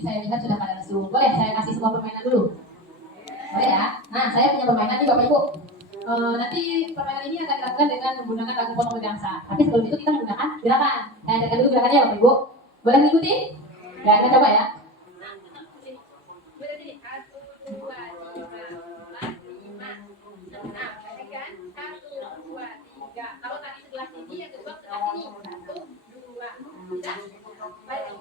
sini saya lihat sudah pada lesu. Boleh saya kasih sebuah permainan dulu? Boleh ya? Nah, saya punya permainan nih Bapak Ibu. Nanti permainan ini akan dilakukan dengan menggunakan lagu potong berdangsa. Tapi sebelum itu kita menggunakan gerakan. Saya ajarkan dulu gerakannya Bapak Ibu. Boleh mengikuti? Ya, kita coba ya. Kalau tadi sebelah sini, yang kedua sebelah sini. 1, 2, 3. Baik.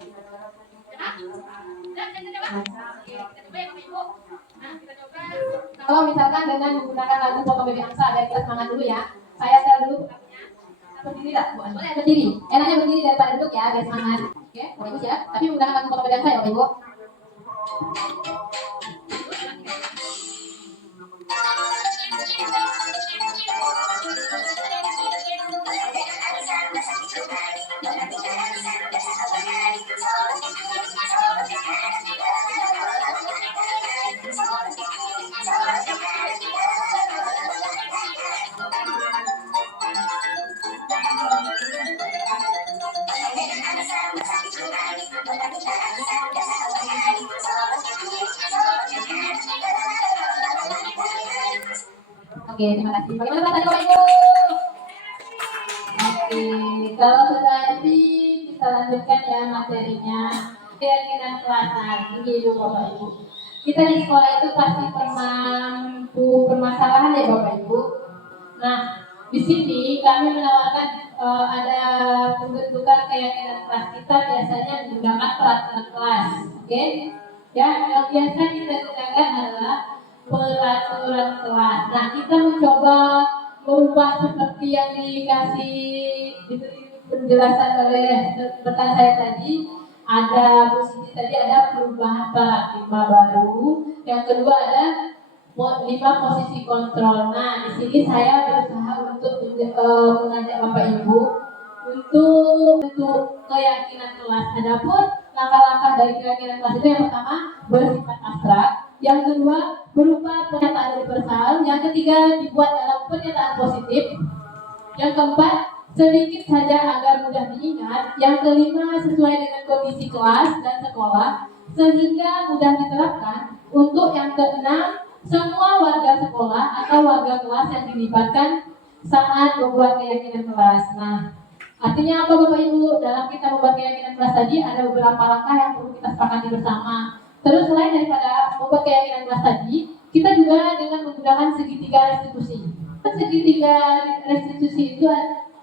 Kalau misalkan dengan menggunakan lagu potong bebek angsa, dari kita semangat dulu ya. Saya setel dulu. Berdiri tak? Boleh berdiri. Enaknya berdiri daripada duduk ya, biar semangat. Oke, bagus ya. Tapi menggunakan lagu potong bebek angsa ya, Bapak Ibu. Oke, terima kasih. Bagaimana perasaan Bapak Ibu? Oke, kalau sudah nanti kita lanjutkan ya materinya. Keyakinan kelasar, begitu Bapak Ibu. Kita di sekolah itu pasti pernah permasalahan ya Bapak Ibu. Nah, di sini kami menawarkan ada pembentukan keyakinan kelas. Kita biasanya menggunakan peraturan kelas, oke? Ya, yang biasa kita gunakan adalah peraturan kelas. Nah, kita mencoba merubah seperti yang dikasih penjelasan oleh rekan saya tadi. Ada Bu Siti tadi ada perubahan paradigma baru. Yang kedua ada 5 posisi kontrol. Nah, di sini saya berusaha untuk mengajak Bapak Ibu untuk keyakinan kelas. Adapun langkah-langkah dari keyakinan kelas itu yang pertama bersifat abstrak, yang kedua berupa pernyataan universal, yang ketiga dibuat dalam pernyataan positif, yang keempat sedikit saja agar mudah diingat, yang kelima sesuai dengan kondisi kelas dan sekolah sehingga mudah diterapkan, untuk yang keenam semua warga sekolah atau warga kelas yang dilibatkan saat membuat keyakinan kelas. Nah, artinya apa Bapak Ibu? Dalam kita membuat keyakinan kelas tadi ada beberapa langkah yang perlu kita sepakati bersama. Terus selain daripada membuat keyakinan kelas tadi, kita juga dengan menggunakan segitiga restitusi. Segitiga restitusi itu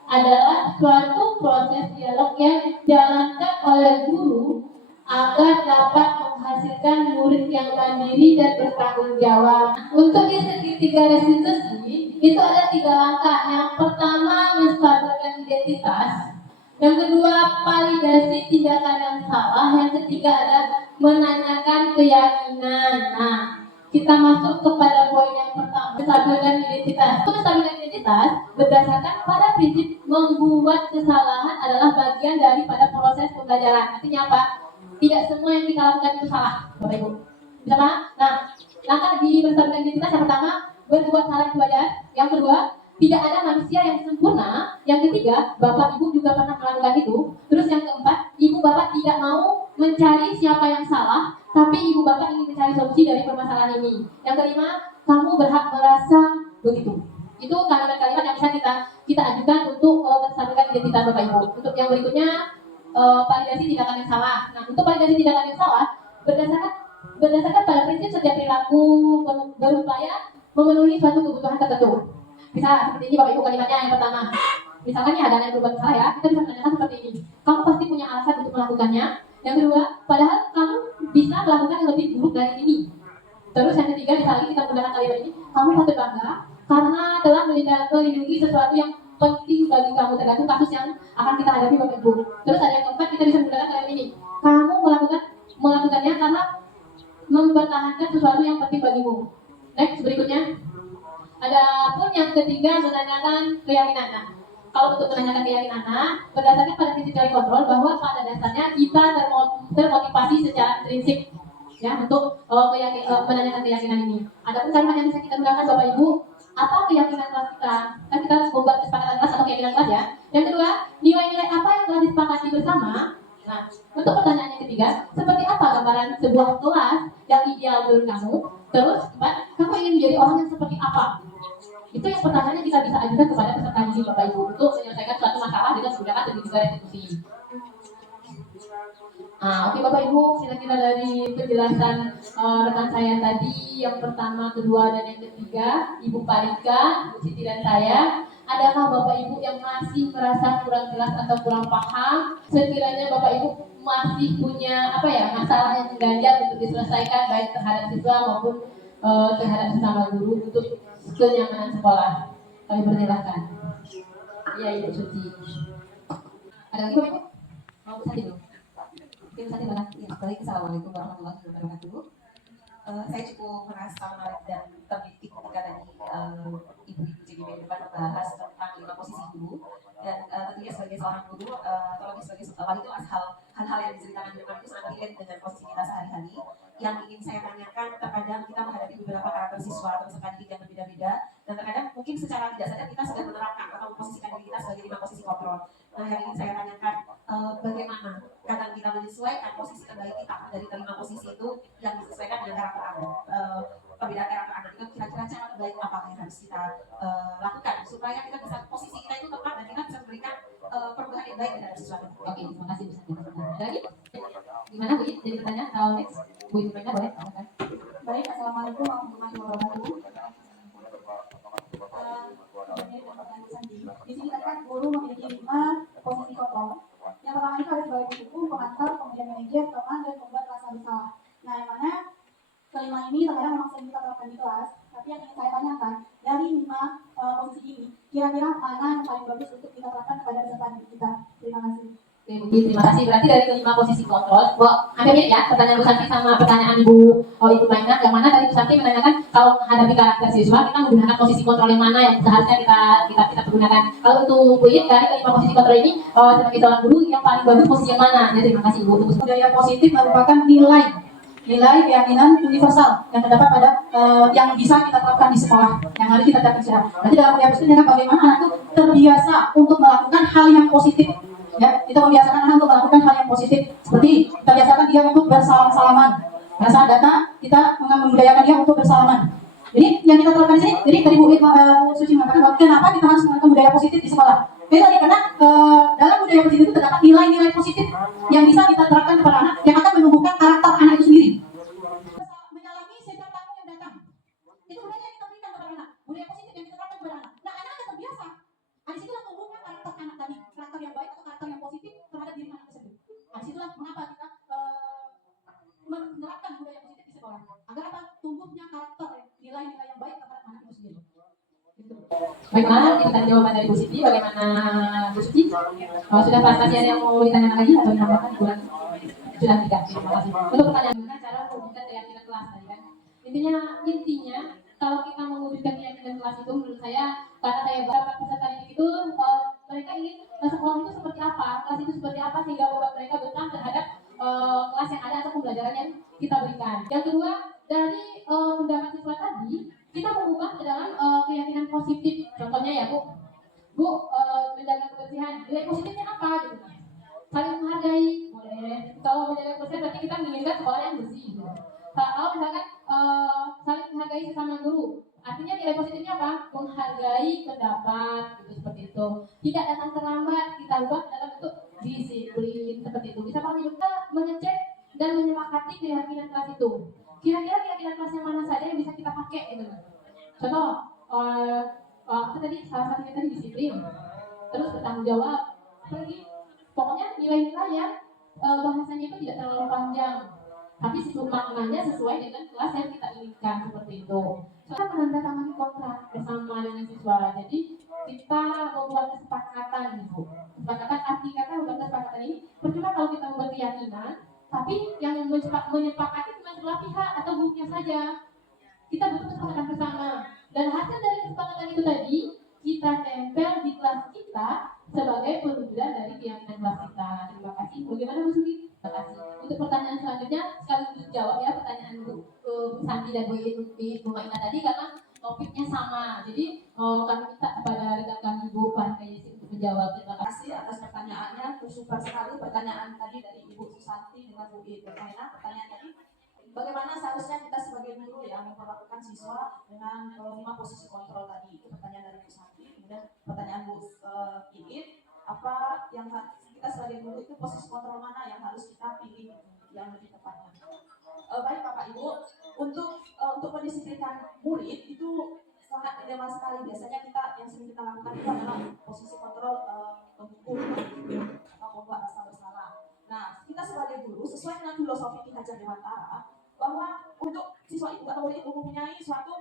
adalah suatu proses dialog yang dijalankan oleh guru agar dapat menghasilkan murid yang mandiri dan bertanggung jawab. Untuk di segitiga restitusi itu ada 3 langkah. Yang pertama menstabilkan identitas, yang kedua validasi tindakan yang salah, yang ketiga ada menanyakan keyakinan. Nah, kita masuk kepada poin yang pertama, menstabilkan identitas. Untuk menstabilkan identitas berdasarkan pada prinsip membuat kesalahan adalah bagian daripada proses pembelajaran. Artinya apa? Tidak semua yang kita lakukan itu salah, Bapak Ibu. Bisa paham? Nah, langkah di menstabilkan identitas yang pertama, berbuat salah itu wajar. Yang kedua, tidak ada manusia yang sempurna. Yang ketiga, Bapak Ibu juga pernah melakukan itu. Terus yang keempat, Ibu Bapak tidak mau mencari siapa yang salah, tapi Ibu Bapak ingin mencari solusi dari permasalahan ini. Yang kelima, kamu berhak merasa begitu. Itu kalimat-kalimat yang bisa kita ajukan untuk menstabilkan identitas Bapak Ibu. Untuk yang berikutnya, validasi tindakan yang salah. Nah, untuk validasi tindakan yang salah berdasarkan pada prinsip setiap perilaku berupaya memenuhi suatu kebutuhan tertentu. Bisa seperti ini Bapak Ibu kalimatnya yang pertama. Misalkan nih ada yang berbuat salah ya, kita bisa menanyakan seperti ini. Kamu pasti punya alasan untuk melakukannya. Yang kedua, padahal kamu bisa melakukan yang lebih buruk dari ini. Terus yang ketiga, misalnya kita menggunakan kalimat ini, kamu patut bangga karena telah melindungi sesuatu yang penting bagi kamu, tergantung kasus yang akan kita hadapi Bapak Ibu. Terus ada yang keempat, kita bisa menggunakan kalimat ini, kamu melakukannya karena mempertahankan sesuatu yang penting bagimu. Next, berikutnya. Adapun yang ketiga, menanyakan keyakinan. Nah, kalau untuk menanyakan keyakinan, berdasarkan pada prinsip dari kontrol bahwa pada dasarnya kita termotivasi secara prinsip ya untuk menanyakan keyakinan ini. Adapun kalimat yang bisa kita gunakan Bapak Ibu, apa keyakinan kelas kita? Kan kita harus membuat kesepakatan kelas atau keyakinan kelas ya. Yang kedua, nilai-nilai apa yang telah disepakati bersama Nah, untuk pertanyaan yang ketiga, seperti apa gambaran sebuah kelas yang ideal menurut kamu? Terus, empat, kamu ingin menjadi orang yang seperti apa? Itu yang pertanyaannya kita bisa ajukan kepada peserta didik Bapak Ibu untuk menyelesaikan suatu masalah dengan menggunakan tiga restitusi. Oke Bapak Ibu, kira-kira dari penjelasan rekan saya tadi, yang pertama, kedua, dan yang ketiga, Ibu Parika, Ibu Siti, dan saya, adakah Bapak Ibu yang masih merasa kurang jelas atau kurang paham? Sekiranya Bapak Ibu masih punya masalah yang mengganjal untuk diselesaikan baik terhadap siswa maupun terhadap sesama guru untuk kenyamanan sekolah. Kami persilahkan. Ya Ibu Suci. Ada lagi Bapak Ibu? Mau Bu Sati dulu? Ya, baik, Assalamualaikum warahmatullahi wabarakatuh. Saya cukup merasa menarik dan terdidik ketika tadi ibu-ibu JGB depan membahas tentang 5 posisi guru, dan tentunya sebagai seorang guru atau sebagai wali kelas, hal-hal yang diceritakan di depan itu sangat relate dengan posisi kita sehari-hari. Yang ingin saya tanyakan, terkadang kita menghadapi beberapa karakter siswa atau peserta didik yang berbeda-beda, dan terkadang mungkin secara tidak sadar kita sudah menerapkan atau memposisikan diri kita sebagai 5 posisi kontrol. Nah, yang ingin saya tanyakan, bagaimana kadang kita menyesuaikan posisi terbaik kita dari kelima posisi itu yang disesuaikan dengan karakter anak. Perbedaan karakter anak itu kira-kira cara terbaik apa yang harus kita lakukan supaya kita bisa posisi kita itu tepat dan kita bisa memberikan perubahan yang baik terhadap siswa. Oke, terima kasih Bu Sati. Ada lagi? Gimana Bu? Jadi pertanyaan next, Bu Ibu Mena boleh? Baik, Assalamualaikum warahmatullahi wabarakatuh. Di sini kan guru memiliki 5 posisi kontrol. Yang pertama itu ada sebagai buku, pengantar, kemudian manajer, teman, dan membuat rasa bersalah. Nah, yang mana kelima ini terkadang memang sering kita terapkan di kelas, tapi yang ingin saya tanyakan, dari 5 posisi ini, kira-kira mana yang paling bagus untuk kita terapkan kepada peserta didik kita? Terima kasih. Oke, Bu, terima kasih. Berarti dari kelima posisi kontrol, hampir mirip ya pertanyaan Bu Santi sama pertanyaan Ibu Mainah. Yang mana tadi Bu Santi menanyakan kalau menghadapi karakter siswa kita menggunakan posisi kontrol yang mana yang seharusnya kita pergunakan. Kalau untuk Bu It, dari kelima posisi kontrol ini sebagai seorang guru yang paling bagus posisi yang mana? Ya, terima kasih Bu. Budaya positif merupakan nilai keyakinan universal yang terdapat pada yang bisa kita terapkan di sekolah, yang harus kita terapkan. Nanti dalam budaya positif bagaimana anak itu terbiasa untuk melakukan hal yang positif. Ya, kita membiasakan anak untuk melakukan hal yang positif, seperti kita biasakan dia untuk bersalam-salaman. Pada saat datang, kita membudayakan dia untuk bersalaman. Jadi yang kita terapkan di sini, jadi tadi Bu Suci mengatakan bahwa kenapa kita harus melakukan budaya positif di sekolah. Itu tadi karena dalam budaya positif itu terdapat nilai-nilai positif yang bisa kita terapkan kepada anak, yang akan menumbuhkan karakter anak itu sendiri. Menyalami setiap tamu yang datang, itu budaya yang kita berikan kepada anak, budaya positif yang kita terapkan kepada anak. Nah, anak akan terbiasa. Nah, disitulah tumbuhnya karakter anak tadi, karakter yang baik atau karakter yang positif terhadap diri anak tersebut. Nah, disitulah mengapa kita menerapkan budaya positif di sekolah, agar apa? Tumbuhnya karakter, nilai-nilai yang baik terhadap anak itu sendiri. Bagaimana kita jawaban dari Bu Siti? Bagaimana Bu Siti? Sudah masih ada yang mau ditanyakan lagi atau ditambahkan? Sudah tidak. Terima kasih. Untuk pertanyaan gimana cara mewujudkan keyakinan kelas tadi kan? Intinya kalau kita mewujudkan keyakinan kelas itu menurut saya, karena saya beberapa peserta didik itu mereka ingin sekolah itu seperti apa, kelas itu seperti apa sehingga membuat mereka betah terhadap kelas yang ada atau pembelajaran yang kita berikan. Yang kedua, dari undangan siswa tadi kita mengubah ke dalam keyakinan positif. Contohnya ya Bu, menjaga kebersihan, nilai positifnya apa gitu kan? Saling menghargai, boleh. Kalau menjaga kebersihan berarti kita menginginkan sekolah yang bersih gitu. Kalau misalkan saling menghargai sesama guru, artinya nilai positifnya apa? Menghargai pendapat gitu, seperti itu. Tidak datang terlambat, kita ubah dalam bentuk disiplin seperti itu. Bisa kami juga mengecek dan menyepakati keyakinan kelas itu. Kira-kira keyakinan kelas yang mana saja yang bisa kita pakai gitu. Contoh, apa tadi salah satunya tadi disiplin, terus bertanggung jawab, apalagi pokoknya nilai-nilai yang bahasanya itu tidak terlalu panjang, tapi maknanya sesuai dengan kelas yang kita inginkan seperti itu. Kita menandatangani kontrak bersama dengan siswa, jadi kita membuat kesepakatan gitu. Kesepakatan, arti kata membuat kesepakatan ini percuma kalau kita membuat keyakinan, tapi yang menyepakati cuma sebelah pihak atau grupnya saja. Kita butuh kesepakatan bersama, dan hasil dari kesepakatan itu tadi kita tempel di kelas kita sebagai perwujudan dari keyakinan kelas kita. Terima kasih. Bagaimana Bu Suti? Terima kasih. Untuk pertanyaan selanjutnya sekaligus jawab ya pertanyaan Bu Santi dan Bu Maina tadi, karena topiknya sama. Jadi kami minta kepada rekan kami Bu Parika untuk menjawab. Terima kasih. kasih atas pertanyaannya, super sekali pertanyaan tadi dari Ibu Susanti dengan Bu Irena. Pertanyaan tadi, bagaimana seharusnya kita sebagai guru yang memperlakukan siswa dengan 5 posisi kontrol tadi? Itu pertanyaan dari Bu Susanti. Kemudian pertanyaan Bu Iit, apa yang kita sebagai guru itu posisi kontrol mana yang harus kita pilih yang lebih tepatnya? Baik Bapak Ibu, untuk mendisiplinkan murid itu sangat ideal sekali. Biasanya kita yang sering kita lakukan itu adalah posisi kontrol menghukum atau membuat rasa bersalah. Nah, kita sebagai guru sesuai dengan filosofi Ki Hajar Dewantara bahwa untuk siswa itu atau murid itu mempunyai suatu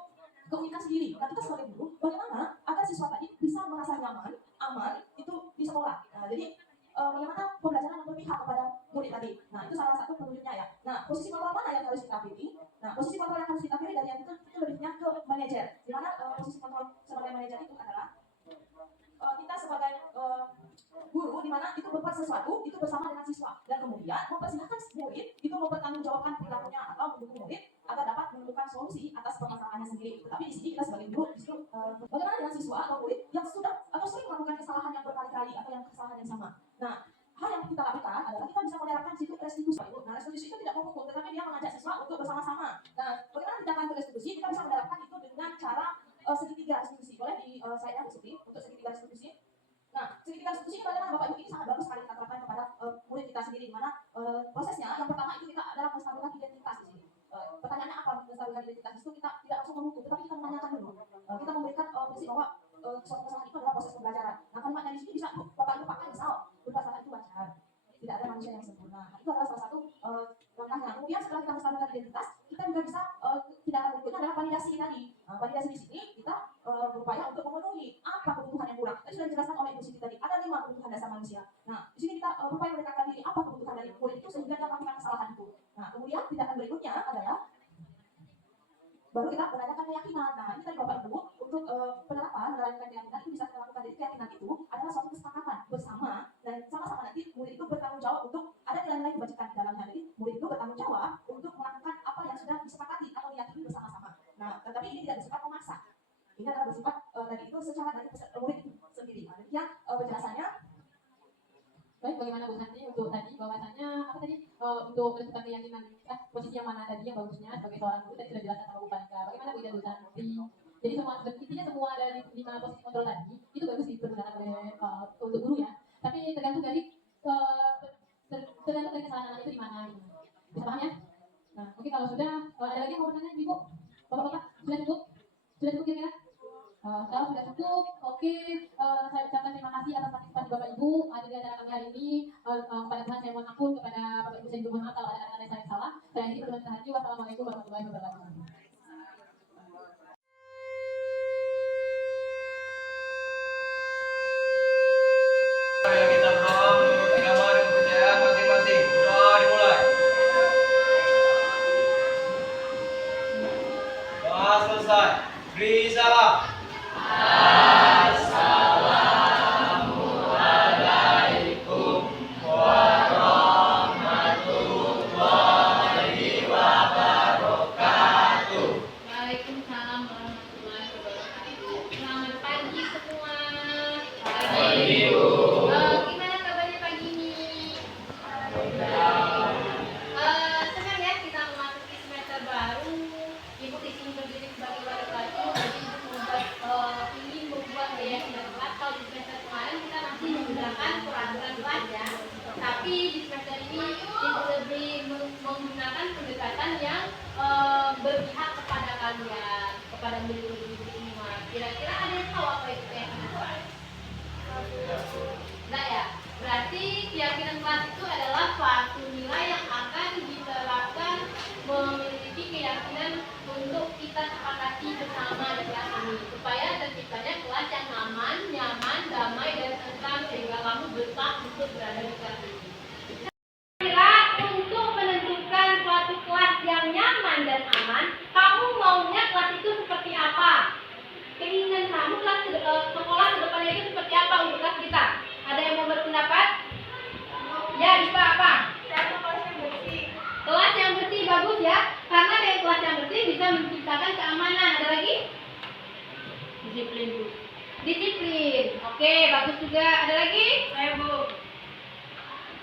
keunikan sendiri. Nah, kita sebagai guru bagaimana agar siswa tadi bisa merasa nyaman, aman itu di sekolah. Nah, jadi bagaimana pembelajaran yang berpihak kepada murid tadi. Nah, itu salah satu penunjuknya ya. Nah, posisi kontrol mana yang harus kita pilih? Nah, posisi kontrol yang harus kita pilih dari yang itu lebihnya ke manajer. Di mana posisi kontrol sebagai manajer itu adalah kita sebagai guru di mana itu berbuat sesuatu itu bersama dengan siswa dan kemudian mempersilahkan murid itu mempertanggungjawabkan perilakunya atau mendukung murid agar dapat menemukan solusi atas permasalahannya sendiri. Tetapi di sini kita sebagai guru justru bagaimana dengan siswa atau murid yang sudah atau sering melakukan kesalahan yang berkali-kali atau yang kesalahan yang sama. Nah, hal yang kita lakukan adalah kita bisa menerapkan situ restitusi. Nah, restitusi itu tidak memukul, tetapi dia mengajak siswa untuk bersama-sama. Nah, bagaimana kita akan restitusi? Kita bisa menerapkan itu dengan cara segitiga restitusi. Boleh di slide-nya Bu Siti untuk segitiga restitusi. Nah, segitiga restitusi ini bagaimana Bapak Ibu, ini sangat bagus sekali kita terapkan kepada murid kita sendiri, di mana prosesnya yang pertama itu kita adalah menstabilkan identitas di sini. Pertanyaannya apa menstabilkan identitas itu? Kita tidak langsung menghukum, tetapi kita menanyakan dulu. Kita memberikan prinsip bahwa suatu kesalahan itu adalah proses pembelajaran. Nah, kalimatnya di sini bisa Bapak Ibu pakai misal kesalahan itu wajar. Tidak ada manusia yang sempurna. Nah, itu adalah salah satu langkahnya. Kemudian setelah kita menstabilkan identitas, kita juga bisa tindakan berikutnya adalah validasi tadi. Nah, validasi di sini kita berupaya untuk memenuhi apa kebutuhan yang kurang. Tadi sudah dijelaskan oleh Ibu Siti tadi, ada 5 kebutuhan dasar manusia. Nah, di sini kita berupaya mendekatkan diri apa kebutuhan dari murid itu sehingga dia melakukan kesalahan itu. Nah, kemudian tindakan berikutnya adalah baru kita menanyakan keyakinan. Nah, ini tadi Bapak Ibu untuk penerapan menanyakan keyakinan itu bisa kita lakukan. Jadi keyakinan itu adalah suatu kesepakatan bersama dan sama-sama nanti murid itu bertanggung jawab untuk ada nilai-nilai kebajikan di dalamnya. Jadi murid itu bertanggung jawab untuk melakukan apa yang sudah disepakati atau diyakini bersama-sama. Nah, tetapi ini tidak bersifat memaksa. Ini adalah bersifat tadi itu secara dari murid itu sendiri. Nah, demikian penjelasannya. Baik, bagaimana Bu Santi untuk tadi bahwasannya apa tadi untuk menentukan keyakinan posisi yang mana tadi yang bagusnya sebagai seorang guru tadi sudah dijelaskan sama Bu Panika. Bagaimana Bu Santi? Jadi intinya semua dari 5 posisi kontrol tadi itu bagus dipergunakan oleh untuk guru ya. Tapi tergantung dari tergantung dari kesalahan itu di mana gitu. Bisa paham ya? Nah, oke, kalau sudah ada lagi yang mau bertanya Ibu? Bapak-bapak sudah cukup? Sudah cukup kira-kira? Kalau sudah cukup, oke, saya ucapkan terima kasih atas partisipasi Bapak Ibu di acara kami hari ini. Kepada Tuhan saya mohon ampun, kepada Bapak Ibu saya juga mohon maaf kalau ada kata-kata yang saya salah. Saya akhiri pertemuan kita. Wassalamualaikum warahmatullahi wabarakatuh. Kita berdoa untuk agama dan kepercayaan masing-masing. Doa dimulai. Doa selesai. Beri salam. Assalamualaikum warahmatullahi wabarakatuh. Waalaikumsalam warahmatullahi wabarakatuh. Selamat pagi semua. Pagi, Bu. Gimana kabarnya pagi ini? Senang ya kita memasuki semester baru. Ibu di sini berdiri sebagai wali kelas. Jadi ingin membuat keyakinan kelas. Kalau di semester kemarin kita masih menggunakan peraturan kelas ya. Tapi di semester ini ibu lebih menggunakan pendekatan yang berpihak kepada kalian, kepada murid-murid semua. Kira-kira ada yang tahu apa itu keyakinan kelas? Nah ya, berarti keyakinan kelas itu adalah suatu nilai yang akan diterapkan memiliki keyakinan untuk kita sepakati bersama di kelas ini supaya terciptanya kelas yang aman, nyaman, damai dan tentram sehingga kamu betah untuk berada di kelas ini. Kira untuk menentukan suatu kelas yang nyaman dan aman, kamu maunya kelas itu seperti apa? Keinginan kamu sekolah ke depannya itu seperti apa untuk kelas kita? Ada yang mau berpendapat? Ya, Diva apa? Kelas yang bersih. Kelas yang bersih bagus ya, karena dengan kelas yang bersih bisa menciptakan keamanan. Ada lagi? Disiplin. Disiplin. Oke, bagus juga. Ada lagi?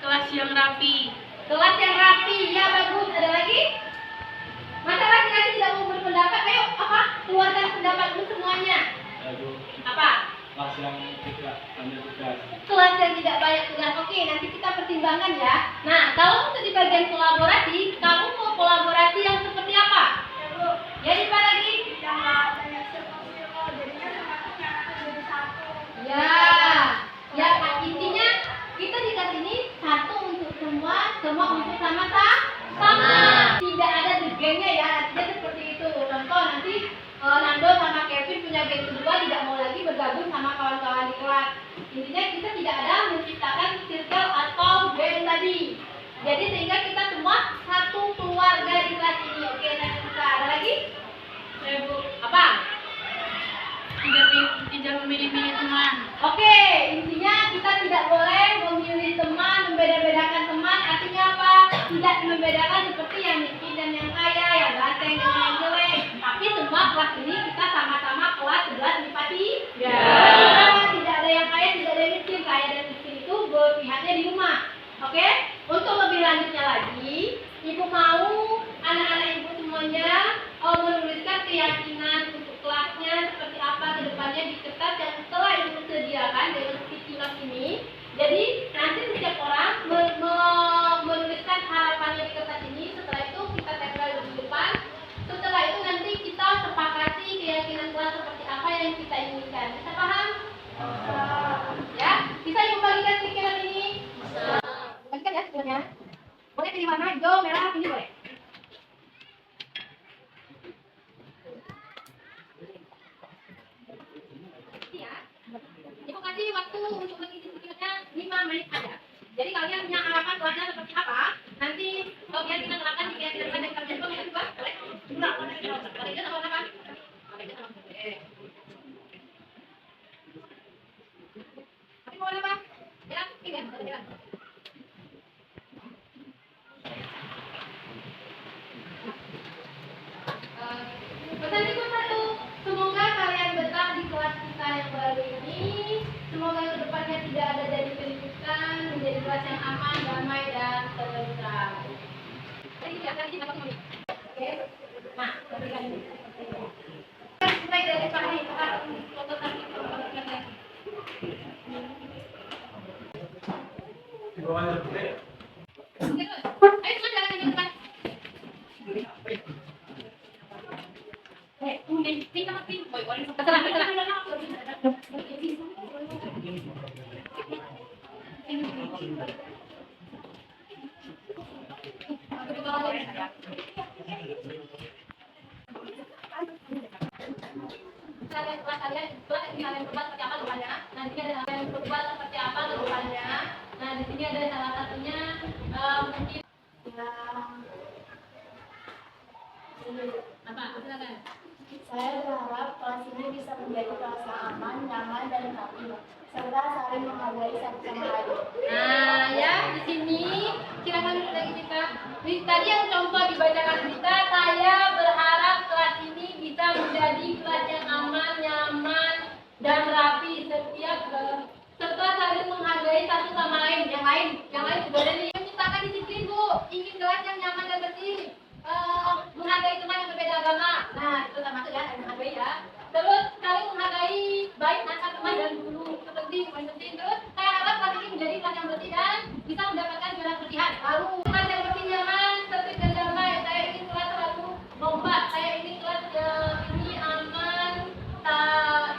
Kelas yang rapi. Kelas yang rapi, ya bagus. Ada lagi? Masa laki-laki tidak mau berpendapat? Ayo, apa? Keluarkan pendapatmu semuanya. Apa? Kelas yang tidak banyak tugas. Kelas yang tidak banyak tugas. Oke, nanti kita pertimbangkan ya. Nah, kalau untuk di bagian kolaborasi, kamu mau kolaborasi yang seperti apa? Ya, di mana lagi? Ya, ya Kak, intinya kita di kelas ini satu untuk semua, semua untuk sama. Tidak ada di gengnya ya, artinya seperti itu. Contoh nanti Nando sama Kevin punya geng kedua tidak mau lagi bergabung sama kawan-kawan di kelas. Intinya kita tidak ada menciptakan circle atau geng tadi. Jadi sehingga kita semua satu keluarga di kelas ini. Oke, nanti kita ada lagi? Bu, Apa? tidak memilih-milih teman. Oke, intinya kita tidak boleh memilih teman, membeda-bedakan teman. Artinya apa? Tidak membedakan seperti yang miskin dan yang kaya, yang ganteng dan yang jelek. Tapi semua kelas ini kita sama-sama kelas 11 Mipati. Ya. Tidak ada yang kaya, tidak ada yang miskin. Kaya dan miskin itu berpihaknya di rumah. Oke? Untuk lebih lanjutnya lagi, ibu mau anak-anak ibu semuanya menuliskan keyakinan untuk kelasnya seperti apa ke depannya di kertas yang telah ibu sediakan dengan sticky note ini. Jadi nanti setiap orang menuliskan harapannya di kertas ini. Setelah itu kita tempel di depan. Setelah itu nanti kita sepakati keyakinan kelas seperti apa yang kita inginkan. Bisa paham? Ya, bisa ibu bagikan sticky note ini? Bagikan ya sebenarnya. Boleh pilih warna hijau, merah, ini boleh. Ibu kasih waktu untuk mengisi stikernya 5 menit aja. Jadi kalian punya harapan kelasnya seperti apa? Nanti kalau kita terapkan di keyakinan kelas yang kalian bisa coba, boleh? Boleh itu sama apa? Boleh itu sama tapi mau apa? Jalan, ini ya, jalan. Pesan ibu satu, semoga kalian betah di kelas kita yang baru ini. Semoga ke depannya tidak ada jadi keributan, menjadi kelas yang aman, damai, dan tentram. Jadi silakan kita ketemu. Oke. Nah, berikan ini. Mulai dari pagi kita foto tadi. Di bawahnya boleh. Ayo semua jalan ke depan. Nah, di sini ada salah satunya mungkin apa? Silakan. Saya berharap kelas ini bisa menjadi kelas yang aman, nyaman, dan rapi, serta saling menghargai satu sama lain. Nah, ya di sini silakan lagi kita. Tadi yang contoh dibacakan kita, saya berharap kelas ini bisa menjadi kelas yang aman, nyaman, dan rapi setiap serta saling menghargai satu sama lain. Yang lain juga ada nih. Menciptakan disiplin Bu, ingin kelas yang nyaman dan bersih. Menghargai teman yang berbeda agama. Nah, itu termasuk ya, menghargai ya. Terus saling menghargai baik antar teman dan guru. Itu penting. Terus saya harap kelas ini menjadi kelas yang bersih dan bisa mendapatkan juara berlian. Lalu kelas yang bersih, nyaman, tertib dan damai. Saya ingin kelas selalu lomba. Saya ingin kelas ini aman,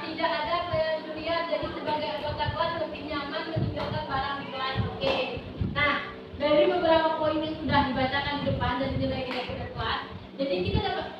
tidak ada pencurian. Jadi sebagai anggota kelas lebih nyaman meninggalkan barang di kelas. Oke. Nah, dari beberapa poin yang sudah dibacakan di depan dan nilai-nilai kelas, jadi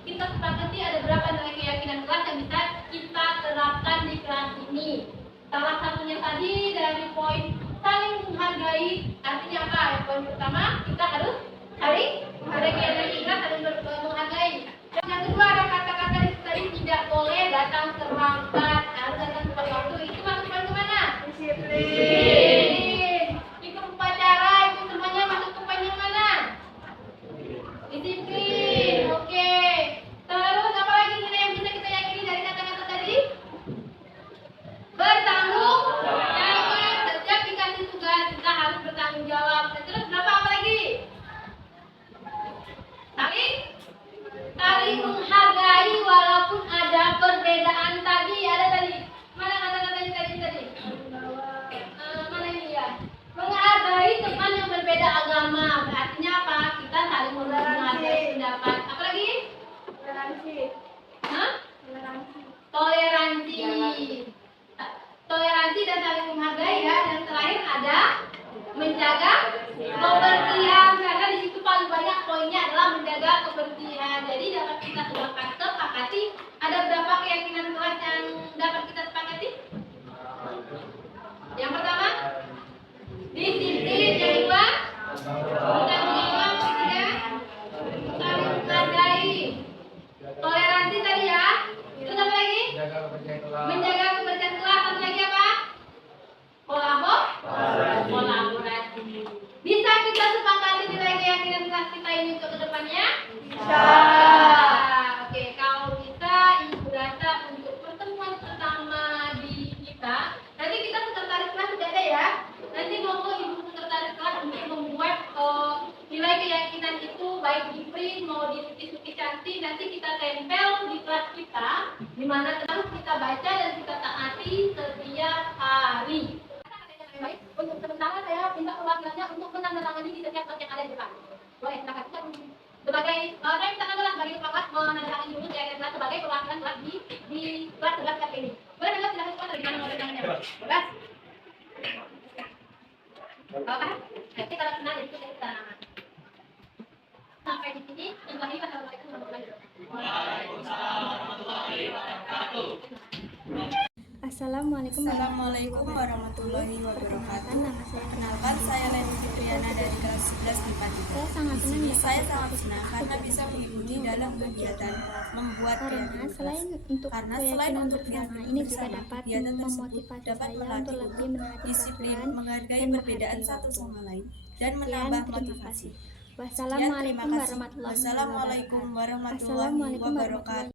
kita sepakati ada berapa nilai keyakinan kelas yang bisa kita terapkan di kelas ini. Salah satunya tadi dari poin saling menghargai, artinya apa? Poin pertama, kita harus saling menghargai keyakinan kita, saling menghargai. Yang kedua ada kata-kata tadi tidak boleh datang terlambat, harus datang tepat waktu. Itu masuk poin kemana? Disiplin. Ikut upacara, itu semuanya masuk ke poin yang mana? Disiplin. Oke. Terus apa lagi nilai yang bisa kita yakini dari kata-kata tadi? Bertanggung jawab. Setiap dikasih tugas kita harus bertanggung jawab. teman yang berbeda agama. Artinya apa? Kita saling menghargai pendapat. Apa lagi? Toleransi. Hah? Toleransi. Toleransi. Toleransi dan saling menghargai ya. Dan terakhir ada menjaga kebersihan, karena di situ paling banyak poinnya adalah menjaga kebersihan. Jadi dapat kita sepakati, ada berapa keyakinan kelas yang dapat kita sepakati? Yang pertama, disiplin. Yang kedua, bertanggung jawab. Ketiga, saling menghargai. Toleransi tadi ya. Terus apa lagi? Menjaga kebersihan kelas. Satu lagi apa? Kolaborasi. Bisa kita sepakati nilai keyakinan kelas kita ini untuk kedepannya? Bisa. Oke, kalau bisa Ibu rasa untuk pertemuan pertama di kita, nanti kita sekretaris kelas sudah ada ya. Nanti monggo Ibu sekretaris kelas untuk membuat nilai keyakinan itu baik di print mau di suki cantik, nanti kita tempel di kelas kita, di mana terus kita baca dan kita taati setiap hari. Baik, untuk sementara saya minta perwakilannya untuk menandatangani di setiap kelas yang ada di depan. Boleh, silakan. Sebagai saya minta kelas sebagai kelas menandatangani dulu saya kelas sebagai perwakilan kelas di kelas 11 kali ini. Boleh kelas silakan kelas dari mana mau tangannya? 11. Oke. Nanti kalau kenal itu kita nama. Sampai di sini, terima kasih. Wassalamualaikum warahmatullahi wabarakatuh. Waalaikumsalam warahmatullahi wabarakatuh. Assalamualaikum warahmatullahi wabarakatuh. Perkenalkan, saya Leni Fitriana dari kelas 11 IPA 3. Di sini saya sangat senang karena bisa mengikuti dalam kegiatan membuat keyakinan kelas. Karena selain untuk keyakinan ini juga dapat memotivasi dapat melatih disiplin, menghargai perbedaan satu sama lain, dan menambah motivasi. Wassalamualaikum warahmatullahi wabarakatuh. Wassalamualaikum warahmatullahi wabarakatuh.